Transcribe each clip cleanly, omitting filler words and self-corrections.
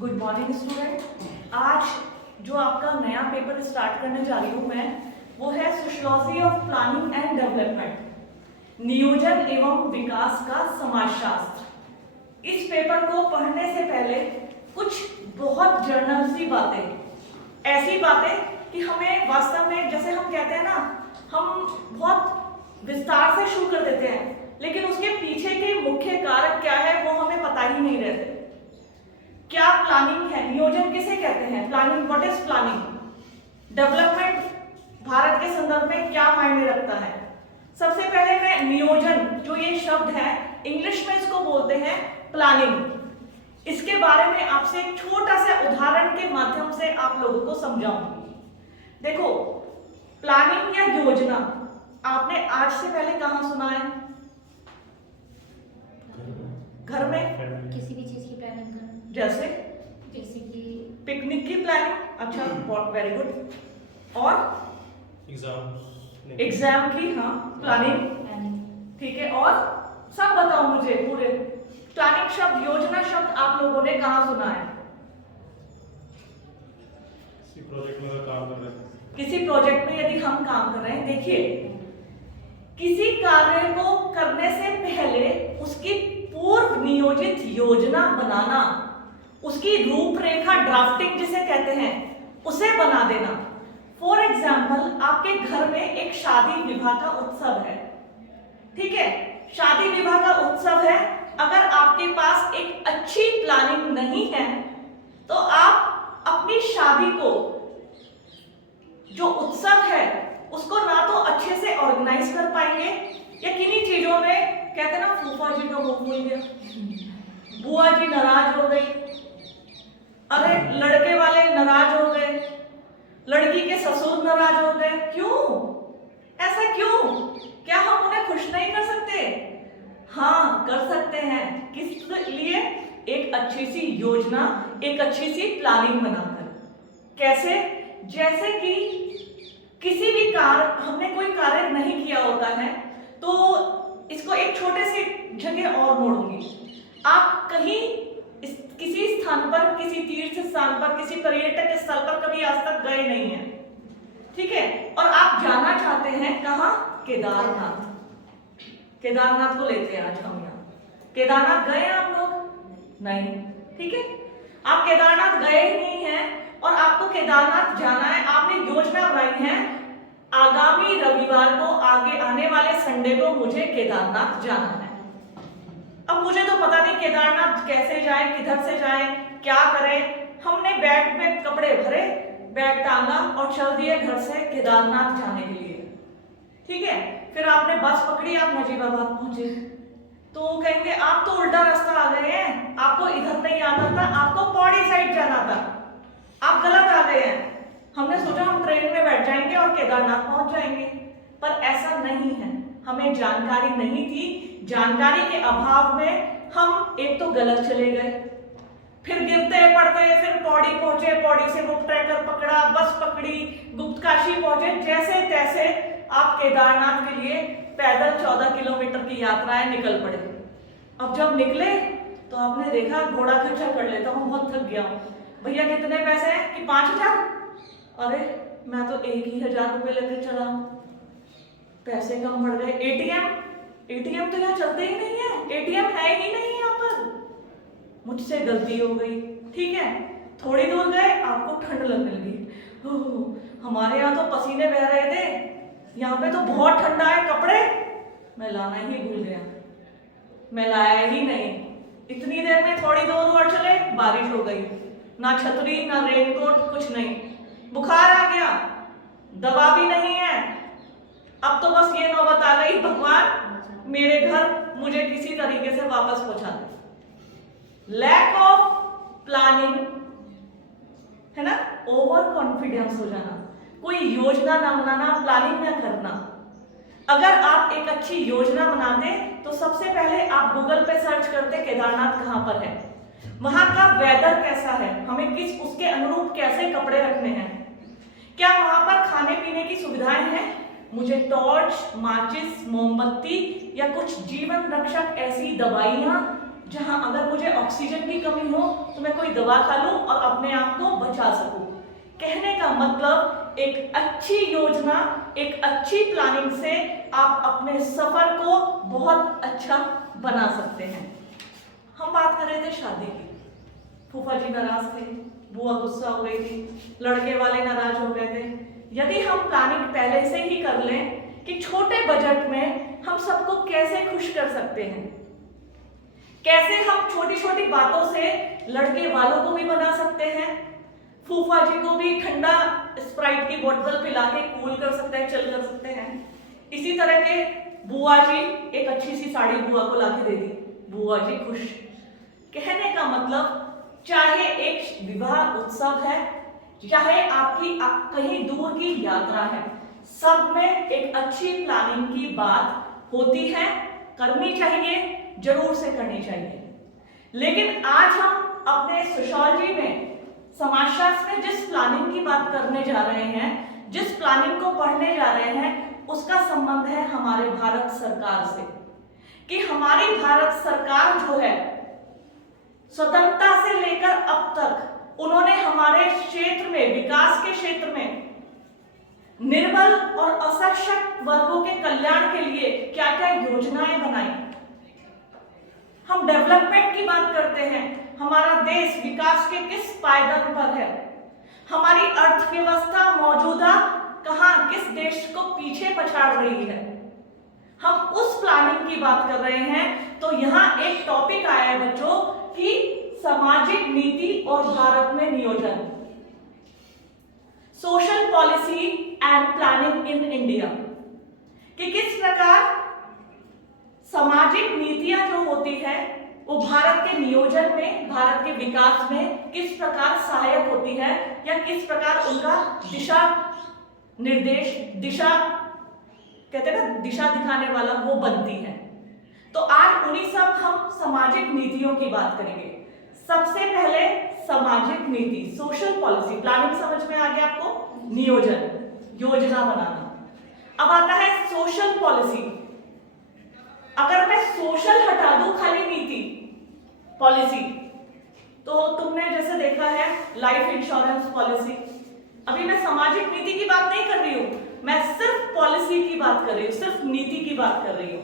Good morning student. आज जो आपका नया पेपर स्टार्ट करने जा रही हूँ मैं, वो है sociology of planning and development, नियोजन एवं विकास का समाजशास्त्र। इस पेपर को पढ़ने से पहले कुछ बहुत जर्नल सी बातें, ऐसी बातें कि हमें वास्तव में, जैसे हम कहते हैं ना, हम बहुत विस्तार से शुरू कर देते हैं, लेकिन उसके पीछे के मुख्य कारक क्या है वो हमें पता ही नहीं रहते। क्या प्लानिंग है, नियोजन किसे कहते हैं, planning, what is planning, development Bharat के संदर्भ में क्या मायने रखता है। सबसे पहले मैं नियोजन, जो ये शब्द है, इंग्लिश में इसको बोलते हैं प्लानिंग, इसके बारे में आपसे एक छोटा सा उदाहरण के माध्यम से आप लोगों को समझाऊंगी। देखो, प्लानिंग या योजना आपने आज से पहले कहां सुना है? घर में किसी भी चीज की प्लानिंग करना, जैसे कि पिकनिक की प्लानिंग। अच्छा, बहुत वेरी गुड। और एग्जाम की, हाँ, प्लानिंग, ठीक है। और सब बताओ मुझे पूरे प्लानिंग शब्द, योजना शब्द आप लोगों ने कहाँ सुना है? किसी प्रोजेक्ट में काम कर रहे हैं, किसी प्रोजेक्ट में यदि हम काम कर रहे हैं, देखिए, किसी कार्य को करने से पहले उसकी पूर्व नियोजित योजना बनाना, उसकी रूपरेखा, ड्राफ्टिंग जिसे कहते हैं, उसे बना देना। फॉर एग्जाम्पल, आपके घर में एक शादी विवाह का उत्सव है, ठीक है, शादी विवाह का उत्सव है। अगर आपके पास एक अच्छी प्लानिंग नहीं है तो आप अपनी शादी को, जो उत्सव है, उसको ना तो अच्छे से ऑर्गेनाइज कर पाएंगे, या किन्हीं चीजों में, कहते हैं ना, फूफा जी का मुंह फूल गया, बुआ जी नाराज हो गई, अरे लड़के वाले नाराज हो गए, लड़की के ससुर नाराज हो गए। क्यों? ऐसा क्यों? क्या हम उन्हें खुश नहीं कर सकते? हाँ, कर सकते हैं। किस लिए? एक अच्छी सी योजना, एक अच्छी सी प्लानिंग बनाकर। कैसे? जैसे कि किसी भी कार्य, हमने कोई कार्य नहीं किया होता है, तो इसको एक छोटे से जगह और मोड़ूंगी। आप कहीं किसी स्थान पर, किसी तीर्थ स्थान पर, किसी पर्यटक स्थल पर कभी आज तक गए नहीं हैं, ठीक है, और आप जाना चाहते हैं कहाँ? केदारनाथ। केदारनाथ को लेते हैं आज हम यहाँ। केदारनाथ गए हैं आप लोग? नहीं, ठीक है, आप केदारनाथ गए ही नहीं हैं और आपको केदारनाथ जाना है। आपने योजना बनाई है, आगामी रविवार को, आगे आने वाले संडे को मुझे केदारनाथ जाना है। अब मुझे तो पता नहीं केदारनाथ कैसे जाए, किधर से जाए, क्या करें। हमने बैग में कपड़े भरे, बैग टांगा और चल दिए घर से केदारनाथ जाने के लिए, ठीक है। फिर आपने बस पकड़ी, आप नजीबाबाद पहुंचे, तो कहेंगे आप तो उल्टा रास्ता आ गए हैं, आपको इधर नहीं आना था, आपको पौड़ी साइड जाना था, आप गलत आ गए हैं। हमने सोचा हम ट्रेन में बैठ जाएंगे और केदारनाथ पहुंच जाएंगे, पर ऐसा नहीं है। हमें जानकारी नहीं थी, जानकारी के अभाव में हम एक तो गलत चले गए, फिर गिरते पड़ते, फिर पौड़ी पहुंचे, पौड़ी से बुक ट्रैकर पकड़ा, बस पकड़ी, गुप्तकाशी पहुंचे, जैसे तैसे आप केदारनाथ के लिए पैदल 14 किलोमीटर की यात्राएं निकल पड़े। अब जब निकले तो आपने देखा, घोड़ा खच्चर कर लेता हूँ, बहुत थक गया हूँ, भैया कितने पैसे हैं? कि 5000। अरे मैं तो 1000 रुपये लेके चला हूँ, पैसे कम बढ़ गए। एटीएम तो यहाँ चलते ही नहीं है, एटीएम है ही नहीं यहाँ पर, मुझसे गलती हो गई, ठीक है। थोड़ी दूर गए, आपको ठंड लगने लगी, हमारे यहाँ तो पसीने बह रहे थे, यहाँ पे तो बहुत ठंडा है, कपड़े मैं लाना ही भूल गया, मैं लाया ही नहीं। इतनी देर में थोड़ी दूर और चले, बारिश हो गई, ना छतरी ना रेनकोट, कुछ नहीं, बुखार आ गया, दवा भी नहीं है। अब तो बस ये नौबत आ गई, भगवान मेरे घर मुझे किसी तरीके से वापस पहुंचा दे। लैक ऑफ प्लानिंग है ना, ओवर कॉन्फिडेंस हो जाना, कोई योजना ना बनाना, प्लानिंग ना करना। अगर आप एक अच्छी योजना बनाते तो सबसे पहले आप गूगल पे सर्च करते केदारनाथ कहाँ पर है, वहां का वेदर कैसा है, हमें किस उसके अनुरूप कैसे कपड़े रखने हैं, क्या वहां पर खाने पीने की सुविधाएं हैं, मुझे टॉर्च, माचिस, मोमबत्ती या कुछ जीवन रक्षक ऐसी दवाइयां जहां अगर मुझे ऑक्सीजन की कमी हो तो मैं कोई दवा खा लूं और अपने आप को बचा सकूं। कहने का मतलब एक अच्छी योजना, एक अच्छी प्लानिंग से आप अपने सफर को बहुत अच्छा बना सकते हैं। हम बात कर रहे थे शादी की। फूफा जी नाराज थे, बुआ गुस्सा हो गई थी, लड़के वाले नाराज हो गए थे। यदि हम प्लानिंग पहले से ही कर लें कि छोटे बजट में हम सबको कैसे खुश कर सकते हैं, कैसे हम छोटी छोटी बातों से लड़के वालों को भी बना सकते हैं, फूफा जी को भी ठंडा स्प्राइट की बोतल पिला के कूल कर सकते हैं, चल कर सकते हैं। इसी तरह के बुआ जी एक अच्छी सी साड़ी बुआ को लाके दे दी, बुआ जी खुश। कहने का मतलब चाहे एक विवाह उत्सव है, चाहे आपकी कहीं दूर की यात्रा है, सब में एक अच्छी प्लानिंग की बात होती है, करनी चाहिए, जरूर से करनी चाहिए। लेकिन आज हम अपने सोशियोलॉजी में, समाजशास्त्र में जिस प्लानिंग की बात करने जा रहे हैं, जिस प्लानिंग को पढ़ने जा रहे हैं, उसका संबंध है हमारे भारत सरकार से। कि हमारी भारत सरकार जो है, स्वतंत्रता से लेकर अब तक उन्होंने हमारे क्षेत्र में, विकास के क्षेत्र में निर्बल और असक्षम वर्गों के कल्याण के लिए क्या क्या योजनाएं बनाई। हम डेवलपमेंट की बात करते हैं, हमारा देश विकास के किस पायदान पर है, हमारी अर्थव्यवस्था मौजूदा कहां, किस देश को पीछे पछाड़ रही है, हम उस प्लानिंग की बात कर रहे हैं। तो यहाँ एक टॉपिक आया है बच्चों कि सामाजिक नीति और भारत में नियोजन, social policy and planning in India, कि किस प्रकार सामाजिक नीतियां जो होती है वो भारत के नियोजन में, भारत के विकास में किस प्रकार सहायक होती है, या किस प्रकार उनका दिशा निर्देश, दिशा कहते हैं ना, दिशा दिखाने वाला वो बनती है। तो आज उन्हीं सब हम सामाजिक नीतियों की बात करेंगे। सबसे पहले सामाजिक नीति, सोशल पॉलिसी, प्लानिंग समझ में आ गया आपको, नियोजन, योजना बनाना। अब आता है सोशल पॉलिसी। अगर मैं सोशल हटा दूं खाली नीति पॉलिसी, तो तुमने जैसे देखा है लाइफ इंश्योरेंस पॉलिसी, अभी मैं सामाजिक नीति की बात नहीं कर रही हूं, मैं सिर्फ पॉलिसी की बात कर रही हूं, सिर्फ नीति की बात कर रही हूं।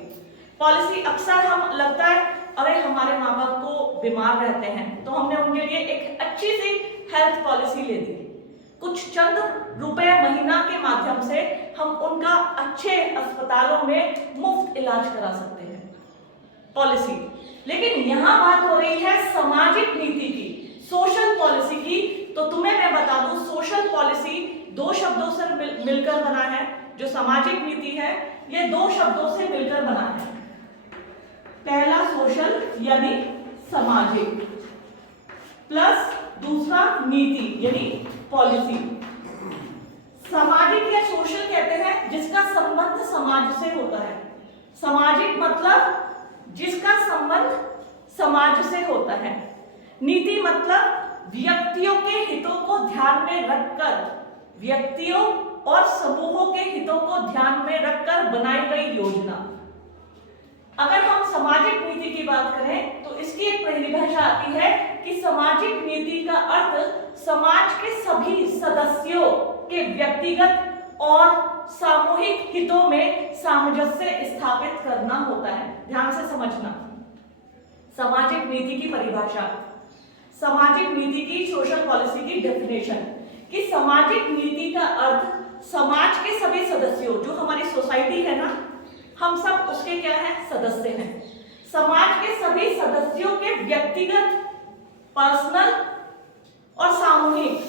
पॉलिसी अक्सर हम लगता है अरे हमारे माँ बाप को बीमार रहते हैं तो हमने उनके लिए एक अच्छी सी हेल्थ पॉलिसी ले दी, कुछ चंद रुपए महीना के माध्यम से हम उनका अच्छे अस्पतालों में मुफ्त इलाज करा सकते हैं, पॉलिसी। लेकिन यहाँ बात हो रही है सामाजिक नीति की, सोशल पॉलिसी की। तो तुम्हें मैं बता दूं, सोशल पॉलिसी दो शब्दों से मिलकर बना है। जो सामाजिक नीति है ये दो शब्दों से मिलकर बना है। पहला सोशल यानी सामाजिक, प्लस दूसरा नीति यानी पॉलिसी। सामाजिक या सोशल कहते हैं जिसका संबंध समाज से होता है। सामाजिक मतलब जिसका संबंध समाज से होता है। नीति मतलब व्यक्तियों के हितों को ध्यान में रखकर, व्यक्तियों और समूहों के हितों को ध्यान में रखकर बनाई गई योजना। अगर हम सामाजिक नीति की बात करें तो इसकी एक परिभाषा आती है कि सामाजिक नीति का अर्थ समाज के सभी सदस्यों के व्यक्तिगत और सामूहिक हितों में सामंजस्य स्थापित करना होता है। ध्यान से समझना सामाजिक नीति की परिभाषा, सामाजिक नीति की, सोशल पॉलिसी की डेफिनेशन, कि सामाजिक नीति का अर्थ समाज के सभी सदस्यों, जो हमारी सोसाइटी है ना, हम सब उसके क्या है, सदस्य हैं। समाज के सभी सदस्यों के व्यक्तिगत, पर्सनल और सामूहिक,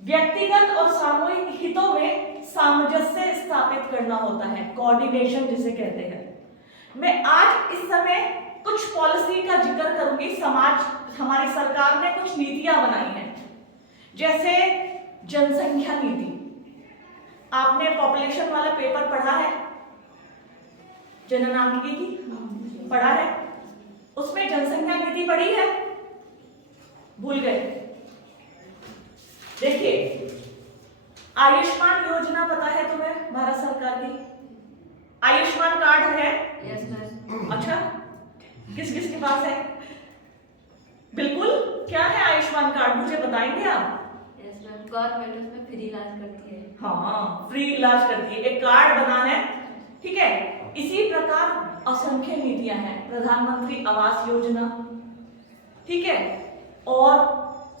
व्यक्तिगत और सामूहिक हितों में सामंजस्य स्थापित करना होता है, कोऑर्डिनेशन जिसे कहते हैं। मैं आज इस समय कुछ पॉलिसी का जिक्र करूंगी। हमारी सरकार ने कुछ नीतियां बनाई हैं, जैसे जनसंख्या नीति। आपने पॉपुलेशन वाला पेपर पढ़ा है, जननांकिकी की पढ़ा है, उसमें जनसंख्या नीति पढ़ी है, भूल गए? देखिए, आयुष्मान योजना पता है तुम्हें, भारत सरकार की आयुष्मान कार्ड है? Yes sir. अच्छा, किस किस के पास है? बिल्कुल। क्या है आयुष्मान कार्ड, मुझे बताएंगे आप? यस मैम, गवर्नमेंट उसमें फ्री इलाज करती है। हाँ, फ्री इलाज करती है, एक कार्ड बना है, ठीक है। इसी प्रकार असंख्य नीतियां हैं, प्रधानमंत्री आवास योजना, ठीक है, और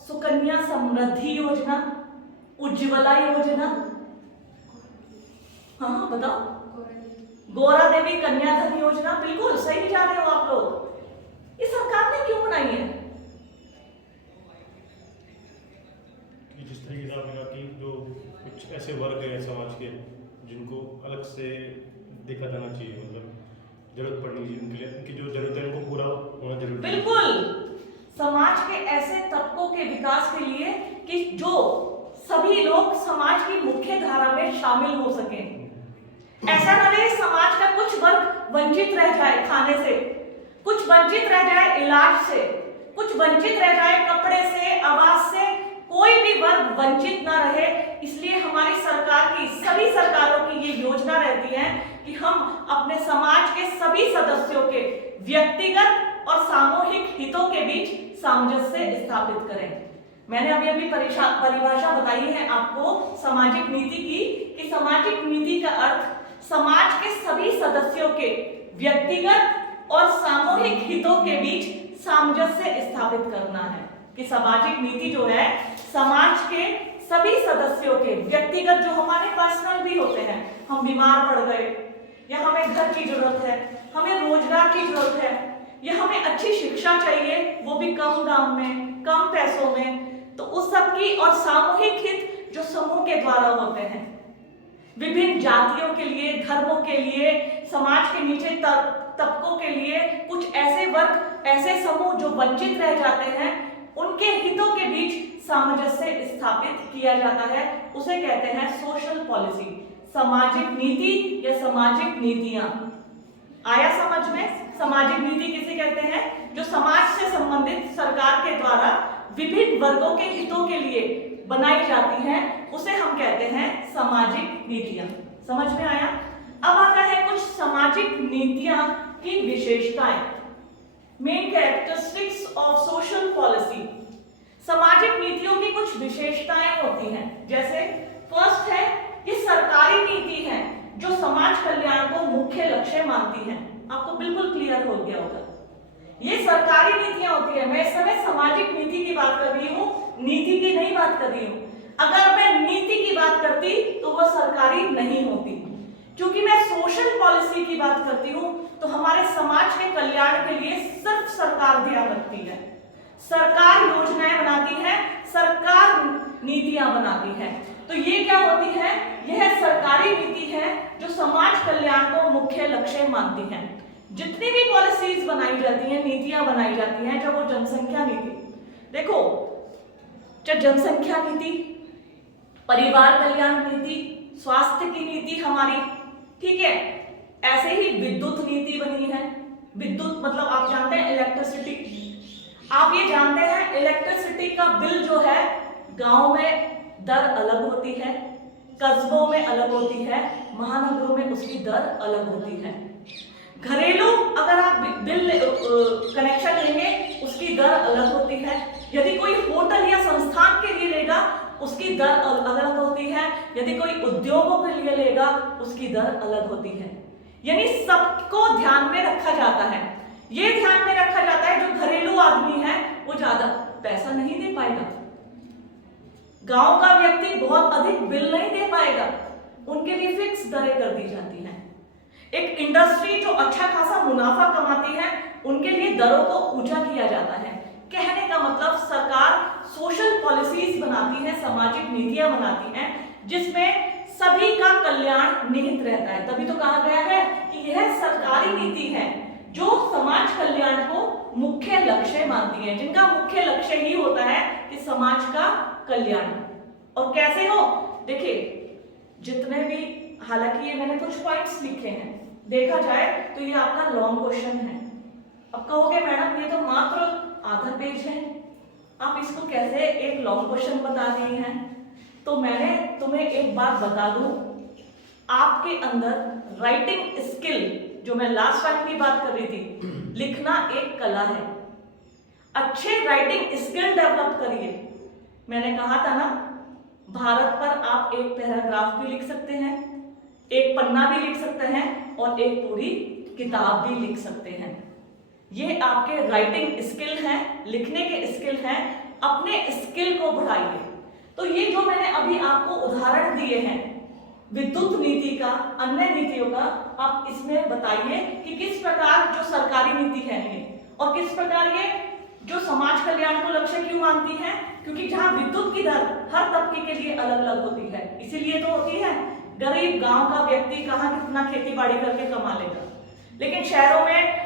सुकन्या समृद्धि योजना, उज्ज्वला योजना, हाँ बताओ, गौरा देवी कन्या धन योजना, बिल्कुल सही जा रहे हो आप लोग। ये सरकार ने क्यों बनाई है? जिस तरीके से आपने कहा कि जो कुछ ऐसे वर्ग है समाज के जिनको अलग से देखा जाना चाहिए, मतलब जरूरत पड़नी चाहिए उनके लिए, उनकी जो जरूरत है उनको पूरा होना जरूरी है। बिल्कुल, समाज के ऐसे तबकों के विकास के लिए कि जो सभी लोग समाज की मुख्य धारा में शामिल हो सकें। ऐसा न रहे समाज का कुछ वर्ग वंचित रह जाए खाने से, कुछ वंचित रह जाए इलाज से, कुछ वंचित रह जाए कपड़े से, आवास से, कोई भी वर्ग वंचित ना रहे। इसलिए हमारी सरकार की, सभी सरकारों की ये योजना रहती है कि हम अपने समाज के सभी सदस्यों के व्यक्तिगत और सामूहिक हितों के बीच सामंजस्य स्थापित करें। मैंने अभी अभी परिभाषा बताई है आपको सामाजिक नीति की, कि सामाजिक नीति का अर्थ समाज के सभी सदस्यों के व्यक्तिगत और सामूहिक हितों के बीच सामंजस्य स्थापित करना है। कि सामाजिक नीति जो है समाज के सभी सदस्यों के व्यक्तिगत, जो हमारे पर्सनल भी होते हैं, हम बीमार पड़ गए या हमें घर की जरूरत है, हमें रोजगार की जरूरत है, या हमें अच्छी शिक्षा चाहिए, वो भी कम दाम में, कम पैसों में, तो उस सब की, और सामूहिक हित जो समूह के द्वारा होते हैं, विभिन्न जातियों के लिए, धर्मों के लिए, समाज के नीचे तबकों के लिए, कुछ ऐसे वर्ग, ऐसे समूह जो वंचित रह जाते हैं, उनके हितों के बीच सामंजस्य स्थापित किया जाता है। उसे कहते हैं सोशल पॉलिसी, सामाजिक नीति या सामाजिक नीतियां। आया समझ में? सामाजिक नीति किसे कहते हैं? जो समाज से संबंधित सरकार के द्वारा विभिन्न वर्गों के हितों के लिए बनाई जाती हैं, उसे हम कहते हैं सामाजिक नीतियां। समझ में आया? अब आता है कुछ सामाजिक नीतियां की विशेषताएं, main characteristics of social policy. सामाजिक नीतियों की कुछ विशेषताएं होती हैं, जैसे फर्स्ट है, ये सरकारी नीति है जो समाज कल्याण को मुख्य लक्ष्य मानती है। आपको बिल्कुल क्लियर हो गया होगा, ये सरकारी नीतियां होती है। मैं इस समय सामाजिक नीति की बात कर रही हूँ, नीति की नहीं बात कर रही हूँ। अगर मैं नीति की बात करती तो वह सरकारी नहीं होती, क्योंकि मैं सोशल पॉलिसी की बात करती हूँ, तो हमारे समाज के कल्याण के लिए सिर्फ सरकार ध्यान रखती है, सरकार योजनाएं बनाती है, सरकार नीतियां बनाती है। तो ये क्या होती है? यह सरकारी नीति है जो समाज कल्याण को मुख्य लक्ष्य मानती है। जितनी भी पॉलिसीज बनाई जाती हैं, नीतियां बनाई जाती हैं, जब वो जनसंख्या नीति, देखो, चाहे जनसंख्या नीति, परिवार कल्याण नीति, स्वास्थ्य की नीति हमारी, ठीक है, ऐसे ही विद्युत नीति बनी है। विद्युत मतलब आप जानते हैं इलेक्ट्रिसिटी। आप ये जानते हैं इलेक्ट्रिसिटी का बिल जो है गांव में दर अलग होती है, कस्बों में अलग होती है, महानगरों में उसकी दर अलग होती है। घरेलू अगर आप बिल कनेक्शन लेंगे उसकी दर अलग होती है। यदि कोई होटल या संस्थान के लिए लेगा उसकी दर अलग होती है। यदि कोई उद्योगों के लिए लेगा उसकी दर अलग होती है। यानी सबको ध्यान में रखा जाता है। ये ध्यान में रखा जाता है जो घरेलू आदमी है वो ज्यादा पैसा नहीं दे पाएगा, गांव का व्यक्ति बहुत अधिक बिल नहीं दे पाएगा, उनके लिए फिक्स दरें कर दी जाती हैं। एक इंडस्ट्री जो अच्छा खासा मुनाफा कमाती है उनके लिए दरों को ऊंचा किया जाता है। कहने का मतलब सरकार सोशल पॉलिसीज बनाती है, सामाजिक नीतियां बनाती हैं जिसमें सभी का कल्याण निहित रहता है। तभी तो कहा गया है कि यह सरकारी नीति है जो समाज कल्याण को मुख्य लक्ष्य मानती है, जिनका मुख्य लक्ष्य ही होता है कि समाज का कल्याण। और कैसे हो, देखिए जितने भी, हालांकि ये मैंने कुछ पॉइंट्स लिखे हैं, देखा जाए तो ये आपका लॉन्ग क्वेश्चन है। अब कहोगे मैडम ये तो मात्र आधा पेज है, आप इसको कैसे एक लॉन्ग क्वेश्चन बता रही हैं? तो मैंने तुम्हें एक बात बता दूं, आपके अंदर राइटिंग स्किल, जो मैं लास्ट टाइम की बात कर रही थी, लिखना एक कला है। अच्छे राइटिंग स्किल डेवलप करिए। मैंने कहा था ना, भारत पर आप एक पैराग्राफ भी लिख सकते हैं, एक पन्ना भी लिख सकते हैं और एक पूरी किताब भी लिख सकते हैं। ये आपके राइटिंग स्किल हैं, लिखने के स्किल हैं। अपने स्किल को बढ़ाइए। तो ये जो मैंने अभी आपको उदाहरण दिए हैं विद्युत नीति का, अन्य नीतियों का, आप इसमें बताइए कि किस प्रकार जो सरकारी नीति है ये, और किस प्रकार ये जो समाज कल्याण को लक्ष्य क्यों मानती है, क्योंकि जहां विद्युत की दर हर तबके के लिए अलग अलग होती है, इसीलिए तो होती है। गरीब गांव का व्यक्ति कहाँ कितना खेती बाड़ी करके कमा लेगा, लेकिन शहरों में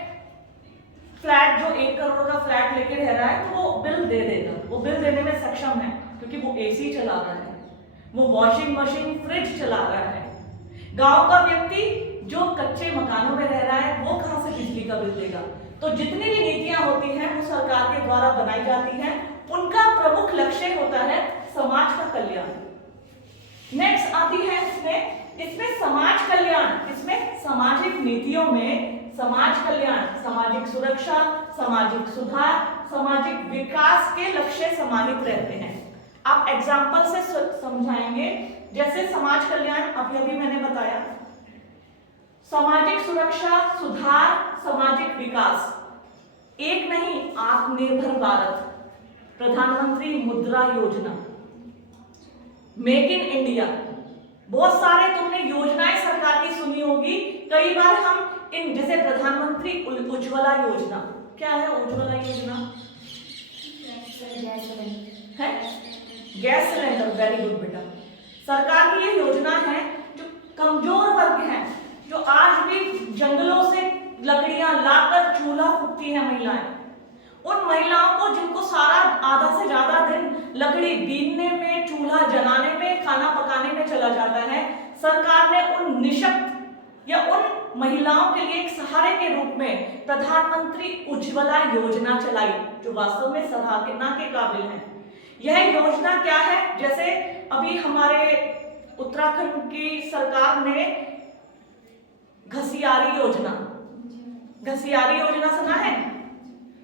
फ्लैट जो 1 करोड़ का फ्लैट लेके रह रहा है तो वो बिल दे देगा, वो बिल देने में सक्षम है क्योंकि वो एसी चला रहा है, वो वॉशिंग मशीन, फ्रिज चला रहा है। गांव का व्यक्ति जो कच्चे मकानों में रह रहा है वो कहां से बिजली का बिल देगा। तो जितनी भी नीतियां होती हैं वो सरकार के द्वारा बनाई जाती हैं, उनका प्रमुख लक्ष्य होता है समाज का कल्याण। नेक्स्ट आती है इसमें समाज कल्याण, इसमें सामाजिक नीतियों में समाज कल्याण, सामाजिक सुरक्षा, सामाजिक सुधार, सामाजिक विकास के लक्ष्य समाहित रहते हैं। आप एग्जाम्पल से समझाएंगे, जैसे समाज कल्याण अभी मैंने बताया, सामाजिक सुरक्षा, सुधार, सामाजिक विकास, एक नहीं, आत्मनिर्भर भारत, प्रधानमंत्री मुद्रा योजना, मेक इन इंडिया, बहुत सारे तुमने योजनाएं सरकार की सुनी होगी। कई बार हम इन, जैसे प्रधानमंत्री उज्ज्वला योजना, क्या है उज्ज्वला योजना? है गैस सिलेंडर। वेरी गुड बेटा। सरकार की ये योजना है जो कमजोर वर्ग है, जो आज भी जंगलों से लकड़ियां लाकर चूल्हा फूकती है महिलाएं, उन महिलाओं को जिनको सारा आधा से ज्यादा दिन लकड़ी बीनने में, चूल्हा जलाने में, खाना पकाने में चला जाता है, सरकार ने उन निशक्त या उन महिलाओं के लिए एक सहारे के रूप में प्रधानमंत्री उज्ज्वला योजना चलाई, जो वास्तव में सराहना के काबिल है। यह योजना क्या है? जैसे अभी हमारे उत्तराखंड की सरकार ने घसियारी योजना सुना है?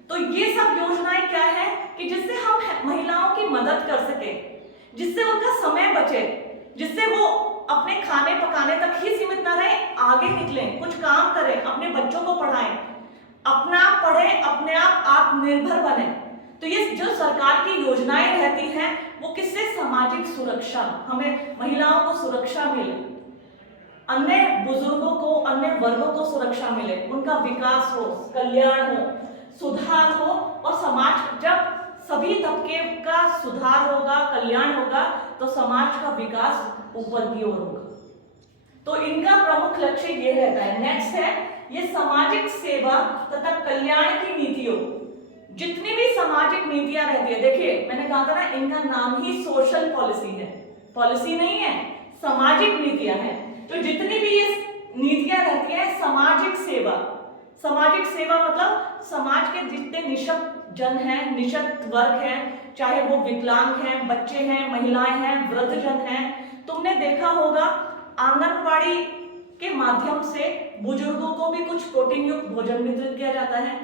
तो ये सब योजनाएं क्या है कि जिससे हम महिलाओं की मदद कर सके, जिससे उनका समय बचे, जिससे वो अपने खाने पकाने तक ही सीमित ना रहे, आगे निकलें, कुछ काम करें, अपने बच्चों को पढ़ाएं, अपना पढ़ें, अपने आप आत्मनिर्भर बने। तो ये जो सरकार की योजनाएं रहती हैं वो किससे? सामाजिक सुरक्षा, हमें महिलाओं को सुरक्षा मिले, अन्य बुजुर्गों को, अन्य वर्गों को सुरक्षा मिले, उनका विकास हो, कल्याण हो, सुधार हो, और समाज, जब सभी तबके का सुधार होगा, कल्याण होगा, तो समाज का विकास ऊपर की ओर होगा। तो इनका प्रमुख लक्ष्य ये रहता है। नेक्स्ट है ये सामाजिक सेवा तथा कल्याण की नीतियों। जितनी भी सामाजिक नीतियां रहती है, देखिए मैंने कहा था ना, इनका नाम ही सोशल पॉलिसी है, पॉलिसी नहीं है, सामाजिक नीतियां हैं। तो जितनी भी ये नीतियां रहती है, सामाजिक सेवा, सामाजिक सेवा मतलब समाज के जितने निशक्त जन हैं, निशक्त वर्ग हैं, चाहे वो विकलांग हैं, बच्चे हैं, महिलाएं हैं, वृद्धजन हैं। तुमने देखा होगा आंगनवाड़ी के माध्यम से बुजुर्गों को भी कुछ प्रोटीन युक्त भोजन वितरित किया जाता है,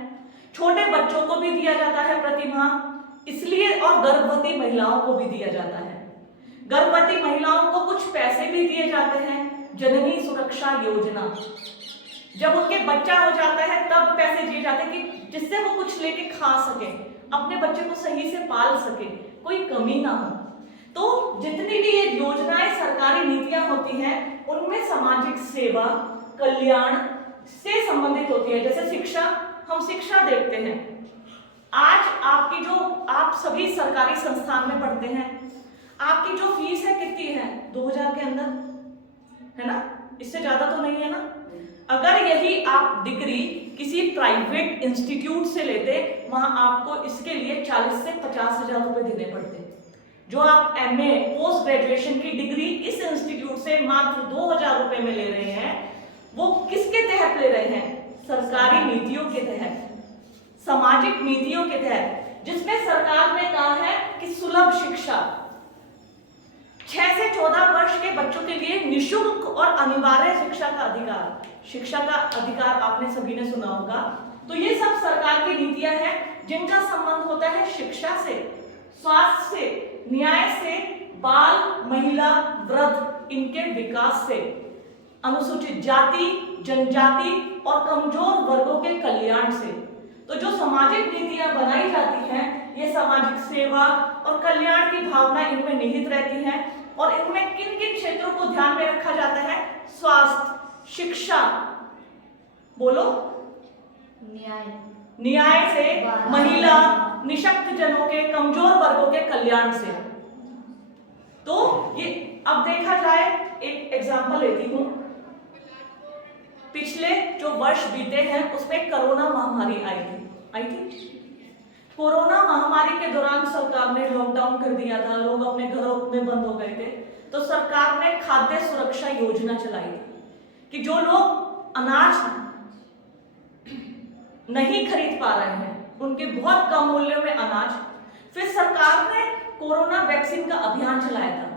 छोटे बच्चों को भी दिया जाता है प्रति माह, इसलिए, और गर्भवती महिलाओं को भी दिया जाता है। गर्भवती महिलाओं को कुछ पैसे भी दिए जाते हैं, जननी सुरक्षा योजना, जब उनके बच्चा हो जाता है तब पैसे दिए जाते हैं कि जिससे वो कुछ लेके खा सके, अपने बच्चे को सही से पाल सके, कोई कमी ना हो। तो जितनी भी ये योजनाएं, सरकारी नीतियां होती हैं, उनमें सामाजिक सेवा, कल्याण से संबंधित होती है। जैसे शिक्षा, हम शिक्षा देखते हैं, आज आपकी जो, आप सभी सरकारी संस्थान में पढ़ते हैं, आपकी जो फीस है कितनी है? 2000 के अंदर है ना, इससे ज्यादा तो नहीं है ना। अगर यही आप डिग्री किसी प्राइवेट इंस्टीट्यूट से लेते, वहां आपको इसके लिए 40 से 50 हजार रुपए देने पड़ते। जो आप एमए, पोस्ट ग्रेजुएशन की डिग्री इस इंस्टीट्यूट से मात्र 2000 रुपए में ले रहे हैं, वो किसके तहत ले रहे हैं? सरकारी नीतियों के तहत, सामाजिक नीतियों के तहत, जिसमें सरकार ने कहा है कि सुलभ शिक्षा, 6 से 14 वर्ष के बच्चों के लिए निःशुल्क और अनिवार्य शिक्षा का अधिकार, शिक्षा का अधिकार आपने सभी ने सुना होगा। तो ये सब सरकार की नीतियां जिनका संबंध होता है शिक्षा से, स्वास्थ्य से, न्याय से, बाल, महिला, वृद्ध इनके विकास से, अनुसूचित जाति, जनजाति और कमजोर वर्गों के कल्याण से। तो जो सामाजिक नीतियां बनाई जाती हैं, ये सामाजिक सेवा और कल्याण की भावना इनमें निहित रहती है। और इनमें किन किन क्षेत्रों को ध्यान में रखा जाता है? स्वास्थ्य, शिक्षा, बोलो, न्याय से, महिला, निशक्त जनों के, कमजोर वर्गों के कल्याण से। तो ये अब देखा जाए, एक एग्जांपल लेती हूं। पिछले जो वर्ष बीते हैं उसमें कोरोना महामारी आई थी। कोरोना महामारी के दौरान सरकार ने लॉकडाउन कर दिया था, लोग अपने घरों में बंद हो गए थे। तो सरकार ने खाद्य सुरक्षा योजना चलाई थी कि जो लोग अनाज नहीं खरीद पा रहे हैं उनके बहुत कम मूल्य में अनाज। फिर सरकार ने कोरोना वैक्सीन का अभियान चलाया था।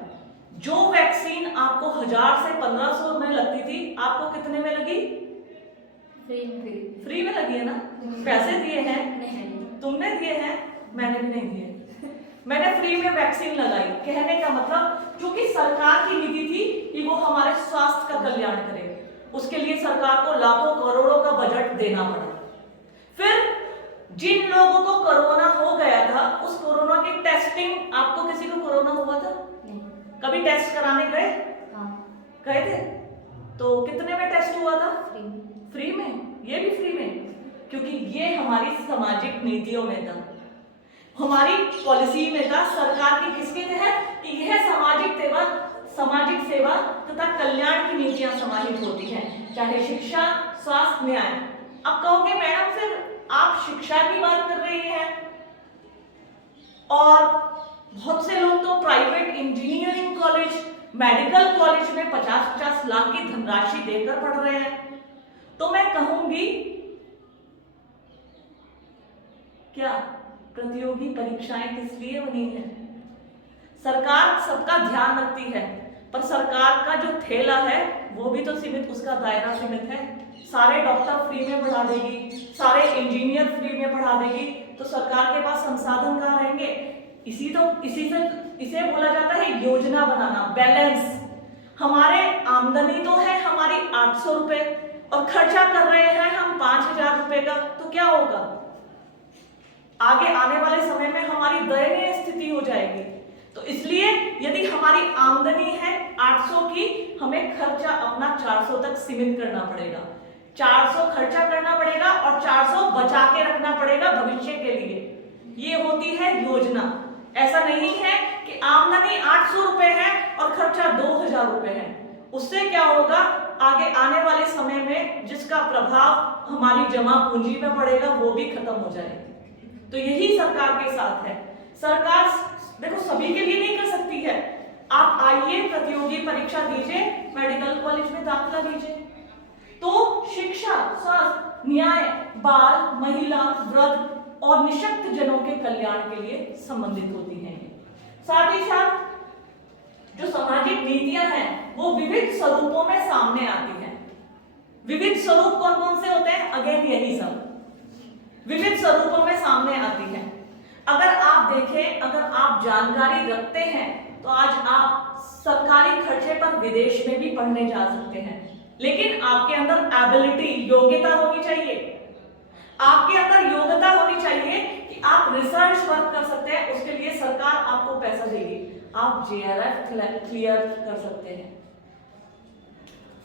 जो वैक्सीन आपको 1000 से 1500 में लगती थी, आपको कितने में लगी? फ्री में लगी है ना? पैसे दिए हैं? तुमने दिए हैं, मैंने भी नहीं दिए। मैंने फ्री में वैक्सीन लगाई। कहने का मतलब, क्योंकि सरकार की नीति थी कि वो हमारे स्वास्थ्य का कल्याण करे, उसके लिए सरकार को लाखों करोड़ों का बजट देना पड़ा। फिर जिन लोगों को कोरोना हो गया था, उस कोरोना की टेस्टिंग, आपको किसी को कोरोना हुआ था? नहीं। कभी टेस्ट कराने गए? हाँ। गए थे? तो कितने में टेस्ट हुआ था? फ्री में। ये भी फ्री में, क्योंकि ये हमारी सामाजिक नीतियों में था, हमारी पॉलिसी में था। सरकार की किसके तहत? कि यह सामाजिक सेवा तथा कल्याण की नीतियां समाहित होती हैं, चाहे शिक्षा, स्वास्थ्य, न्याय। अब कहोगे मैडम फिर आप शिक्षा की बात कर रही हैं, और बहुत से लोग तो private engineering college, medical college में 50-50 लाख की धनराशि देकर पढ़ रहे हैं। तो मैं कहूंगी, क्या प्रतियोगी परीक्षाएं किस लिए बनी है? सरकार सबका ध्यान रखती है, पर सरकार का जो थैला है वो भी तो सीमित, उसका दायरा सीमित है। सारे डॉक्टर फ्री में पढ़ा देगी, सारे इंजीनियर फ्री में पढ़ा देगी, तो सरकार के पास संसाधन कहाँ रहेंगे? इसे बोला जाता है योजना बनाना, बैलेंस। हमारे आमदनी तो है हमारी 800 रुपए और खर्चा कर रहे हैं हम 5000 रुपए का, तो क्या होगा? आगे आने वाले समय में हमारी दयनीय स्थिति हो जाएगी। तो इसलिए यदि हमारी आमदनी है 800 की, हमें खर्चा अपना 400 तक सीमित करना पड़ेगा। 400 खर्चा करना पड़ेगा और 400 बचा के रखना पड़ेगा भविष्य के लिए। ये होती है योजना। ऐसा नहीं है कि आमदनी 800 रुपए है और खर्चा 2000 रुपए है। उससे क्या होगा? आगे आने वाले समय में जिसका प्रभाव हमारी जमा पूंजी में पड़ेगा वो भी खत्म हो जाएगा। तो यही सरकार के साथ है। सरकार देखो सभी के लिए नहीं कर सकती है। आप आइए, प्रतियोगी परीक्षा दीजिए, मेडिकल कॉलेज में दाखिला लीजिए, तो शिक्षा, स्वास्थ्य, न्याय, बाल, महिला, वृद्ध और निशक्त जनों के कल्याण के लिए संबंधित होती हैं। साथ ही साथ जो सामाजिक नीतियां हैं वो विविध स्वरूपों में सामने आती हैं। विविध स्वरूप कौन कौन से होते हैं? अगेन यही सब विविध स्वरूपों में सामने आती है। अगर आप देखें, अगर आप जानकारी रखते हैं तो आज आप सरकारी खर्चे पर विदेश में भी पढ़ने जा सकते हैं, लेकिन आपके अंदर एबिलिटी, योग्यता होनी चाहिए। आपके अंदर योग्यता होनी चाहिए कि आप रिसर्च वर्क कर सकते हैं, उसके लिए सरकार आपको पैसा देगी, आप JRF क्लियर कर सकते हैं।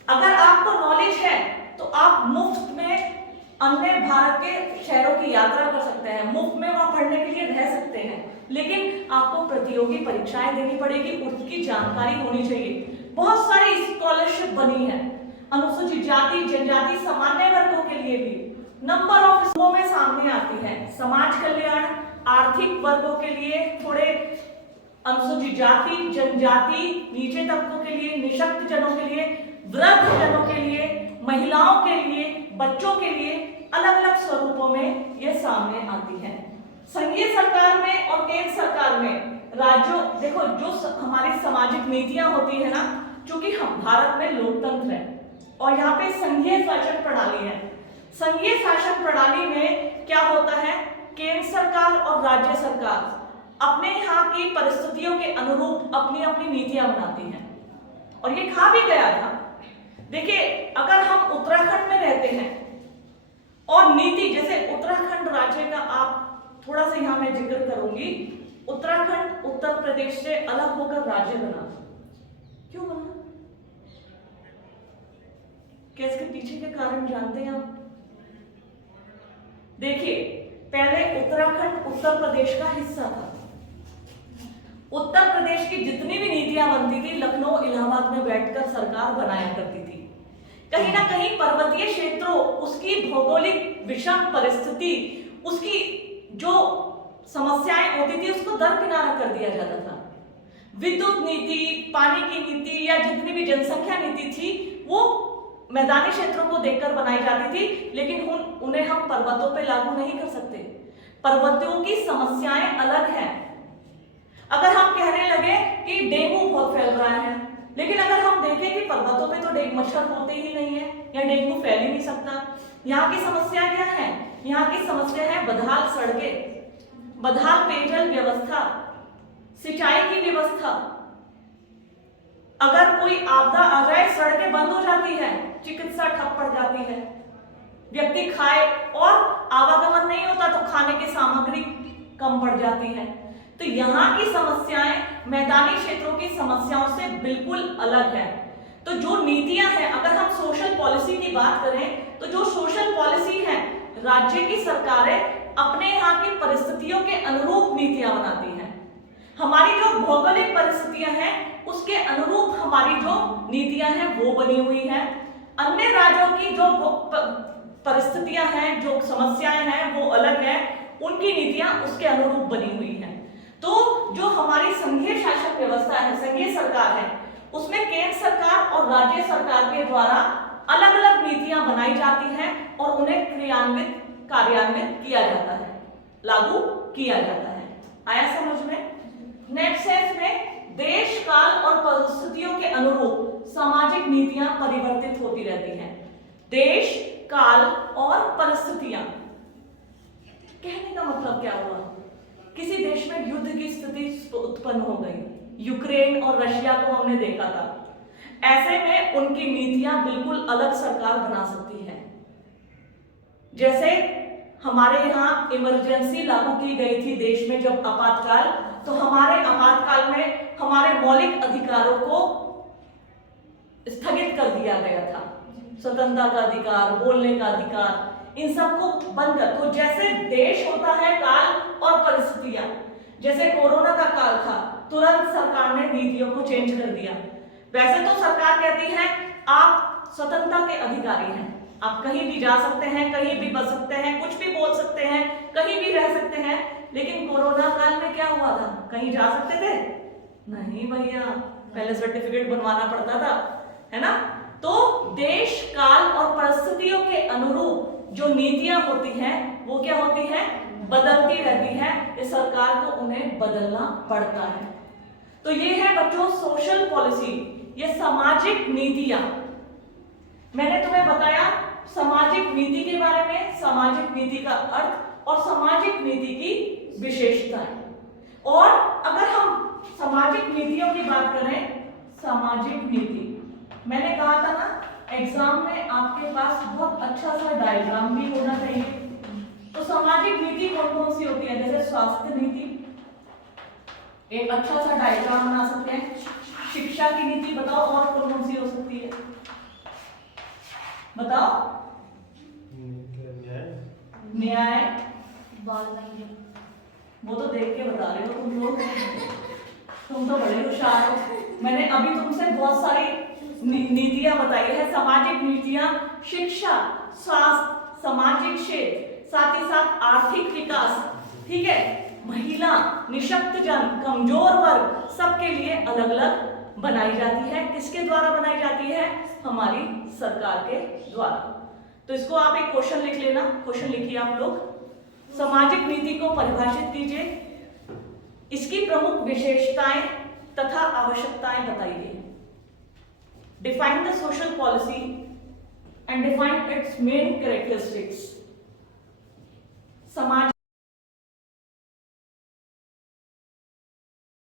अगर आपको नॉलेज है तो आप मुफ्त में अन्य भारत के शहरों की यात्रा कर सकते हैं, मुफ्त में वहां पढ़ने के लिए रह सकते हैं, लेकिन आपको प्रतियोगी परीक्षाएं देनी पड़ेगी, उसकी जानकारी होनी चाहिए। बहुत सारी स्कॉलरशिप बनी है, अनुसूचित जाति, जनजाति, सामान्य वर्गों के लिए भी नंबर ऑफ स्कूलों में सामने आती है। समाज कल्याण, आर्थिक वर्गों के लिए, थोड़े अनुसूचित जाति, जनजाति, नीचे तबकों के लिए, निशक्त जनों के लिए, वृद्ध जनों के लिए, महिलाओं के लिए, बच्चों के लिए अलग अलग स्वरूपों में ये सामने आती है। संघीय सरकार में और केंद्र सरकार में राज्यों, देखो जो हमारी सामाजिक नीतियां होती है ना, क्योंकि हम भारत में लोकतंत्र है और यहाँ पे संघीय शासन प्रणाली है। संघीय शासन प्रणाली में क्या होता है? केंद्र केंद्र सरकार और राज्य सरकार अपने यहाँ की परिस्थितियों के अनुरूप अपनी अपनी नीतियां बनाती हैं, और ये कहा भी गया था। देखिए, अगर हम उत्तराखंड में रहते हैं और नीति, जैसे उत्तराखंड राज्य का आप थोड़ा सा यहाँ मैं जिक्र करूंगी, उत्तराखंड उत्तर प्रदेश से अलग होकर राज्य बना। क्यों बना? क्या इसके पीछे के कारण जानते हैं आप? देखिए, पहले उत्तराखंड उत्तर प्रदेश का हिस्सा था। उत्तर प्रदेश की जितनी भी नीतियां बनती थी, लखनऊ इलाहाबाद में बैठकर सरकार बनाया करती थी। कहीं ना कहीं पर्वतीय क्षेत्रों, उसकी भौगोलिक विषम परिस्थिति, उसकी जो समस्याएं होती थी, उसको दरकिनारा कर दिया जाता था। विद्युत नीति, पानी की नीति या जितनी भी जनसंख्या नीति थी, वो मैदानी क्षेत्रों को देखकर बनाई जाती थी, लेकिन उन्हें हम पर्वतों पे लागू नहीं कर सकते। पर्वतों की समस्याएं अलग हैं। अगर हम कहने लगे कि डेंगू बहुत फैल रहा है, लेकिन अगर हम देखें कि पर्वतों पे तो डेंगू मच्छर होते ही नहीं है, या डेंगू फैल ही नहीं सकता। यहाँ की समस्या क्या है? यहाँ की समस्या है बदहाल सड़कें, बदहाल पेयजल व्यवस्था, सिंचाई की व्यवस्था। अगर कोई आपदा आ जाए, सड़कें बंद हो जाती है, चिकित्सा ठप पड़ जाती है, व्यक्ति खाए और आवागमन नहीं होता तो खाने की सामग्री कम पड़ जाती है। तो यहाँ की समस्याएं मैदानी क्षेत्रों की समस्याओं से बिल्कुल अलग है। तो जो नीतियां हैं, अगर हम सोशल पॉलिसी की बात करें, तो जो सोशल पॉलिसी है, राज्य की सरकारें अपने यहाँ की परिस्थितियों के अनुरूप नीतियां बनाती हैं। हमारी जो भौगोलिक परिस्थितियां हैं, उसके अनुरूप हमारी जो नीतियां हैं वो बनी हुई हैं। अन्य राज्यों की जो परिस्थितियां हैं, जो समस्याएं हैं, वो अलग है, उनकी नीतियां उसके अनुरूप बनी हुई हैं। तो जो हमारी संघीय शासन व्यवस्था है, संघीय सरकार है, उसमें केंद्र सरकार और राज्य सरकार के द्वारा अलग अलग नीतियां बनाई जाती हैं और उन्हें कार्यान्वित किया जाता है, लागू किया जाता है। आया समझ में? नेक्स्ट है इसमें देश, काल और परिस्थितियों के अनुरूप सामाजिक नीतियां परिवर्तित होती रहती हैं। देश, काल और परिस्थितियां, कहने का मतलब क्या हुआ? किसी देश में युद्ध की स्थिति उत्पन्न हो गई, यूक्रेन और रशिया को हमने देखा था। ऐसे में उनकी नीतियां बिल्कुल अलग सरकार बना सकती है। जैसे हमारे यहाँ इमरजेंसी लागू की गई थी देश में, जब आपातकाल, तो हमारे आपातकाल में हमारे मौलिक अधिकारों को स्थगित कर दिया गया था। स्वतंत्रता का अधिकार, बोलने का अधिकार, इन सबको बंद कर। तो जैसे देश होता है काल और परिस्थितियां, जैसे कोरोना का काल था, तुरंत सरकार ने नीतियों को चेंज कर दिया। वैसे तो सरकार कहती है आप स्वतंत्रता के अधिकारी हैं, आप कहीं भी जा सकते हैं, कहीं भी बस सकते हैं, कुछ भी बोल सकते हैं, कहीं भी रह सकते हैं। लेकिन कोरोना काल में क्या हुआ था? कहीं जा सकते थे? नहीं भैया, पहले सर्टिफिकेट बनवाना पड़ता था, है ना? तो देश, काल और परिस्थितियों के अनुरूप जो नीतियां होती हैं, वो क्या होती हैं? बदलती रहती है। इस सरकार को उन्हें बदलना पड़ता है। तो ये है बच्चों सोशल पॉलिसी, ये सामाजिक नीतियां। मैंने तुम्हें बताया सामाजिक नीति के बारे में, सामाजिक नीति का अर्थ और सामाजिक नीति की विशेषताएं। और अगर हम सामाजिक नीतियों की बात करें, सामाजिक नीति, मैंने कहा था ना एग्जाम में आपके पास बहुत अच्छा सा डायग्राम भी होना चाहिए। तो सामाजिक नीति कौन कौन सी होती है? जैसे स्वास्थ्य नीति, एक अच्छा सा डायग्राम बना सकते हैं। शिक्षा की नीति बताओ, और कौन कौन सी हो सकती है? बताओ। न्याय, वो तो देख के बता रहे हो तुम लोग, तुम तो बड़े होशियार हो। मैंने अभी तुमसे बहुत सारी नीतियां बताई है। सामाजिक नीतियां शिक्षा, स्वास्थ्य, सामाजिक क्षेत्र, साथ ही साथ आर्थिक विकास, ठीक है, महिला, निशक्त जन, कमजोर वर्ग, सबके लिए अलग अलग बनाई जाती है। किसके द्वारा बनाई जाती है? हमारी सरकार के द्वारा। तो इसको आप एक क्वेश्चन लिख लेना। क्वेश्चन लिखिए आप लोग। सामाजिक नीति को परिभाषित कीजिए, इसकी प्रमुख विशेषताएं तथा आवश्यकताएं बताइए। Define the social policy and define it's main characteristics. समाज